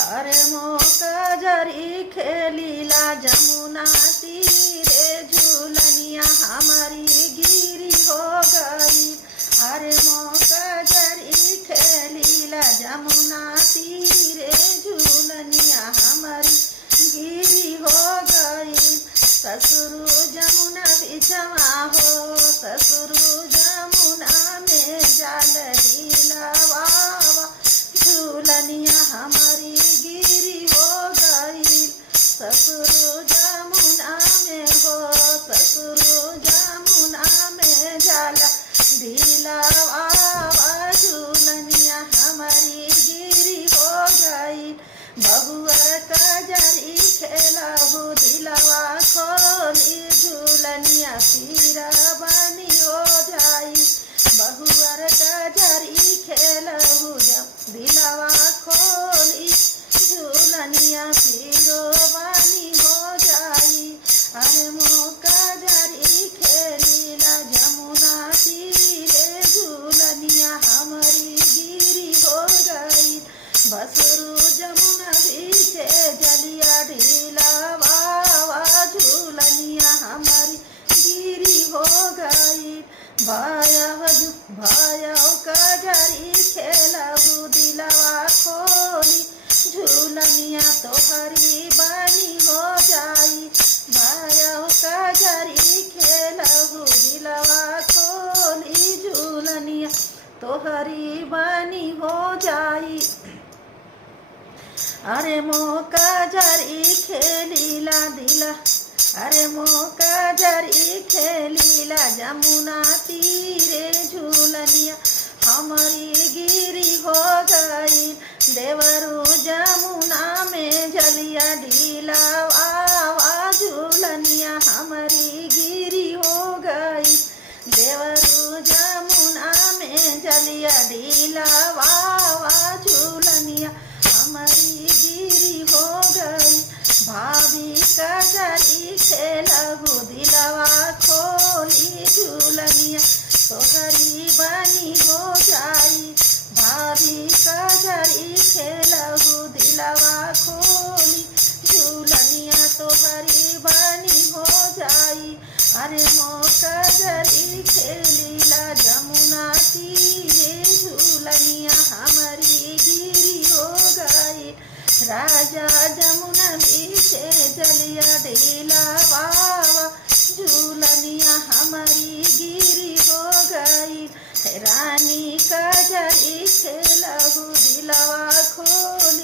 अरे मौका जरी खेलीला जमुना तीरे झूलनिया हमारी गिरी हो गई। अरे मौका जरी खेलीला जमुना तीरे झूलनिया हमारी गिरी हो गई। ससुरु जमुना बिचवा हो ससुरु जमुना में जाल दिलवा झूलनिया हमारी गिरी हो गई। ससुरु जमुना में हो ससुरु जमुना में जाला दिलवा झूलनिया हमारी गिरी हो गई। बहुअर कजरी खेलहु दिलवा खोली झूलनिया सिरा बनी हो जाई। बहुअर कजरी खेलहु दिलवा खोली झूलनिया सिरो बनी हो जाई। अरे मौका जरी खेलीला जमुना तीरे झूलनिया हमारी गिरी हो गई। बसरू जमुना बीचे जलिया ढीलावा झूलनिया हमारी गिरी हो गई। भयउ कजरी खेलहु दिलवा खोली झूलनिया तोहरी बनी हो जाई। भयउ कजरी खेलहु दिलवा खोली झूलनिया तोहरी बनी हो जाई। अरे मौका जरी खेलीला दिला अरे मौका जरी खेलीला जमुना तीरे झूलनिया हमारी गिरी हो गई। देवरू जमुना में जलिया ढीलावा झूलनिया हमारी गिरी हो गई। देवरू जमुना में जलिया ढीलावा झूलनिया हमारी गिरी हो गई। भाभी कजरी खेलहु दिलवा खोली झूलनिया तोहरी बनी हो जाई। भाभी कजरी खेलहु दिलवा खोली झूलनिया तोहरी बनी हो जाई। अरे मौका जरी खेलीला जमुना तीरे झूलनिया हमारी गिरी हो गई। राजा जमुना बीचे जलिया ढीलावा झूलनिया हमारी गिरी हो गई। रानी कजरी खेलहु दिलवा खोली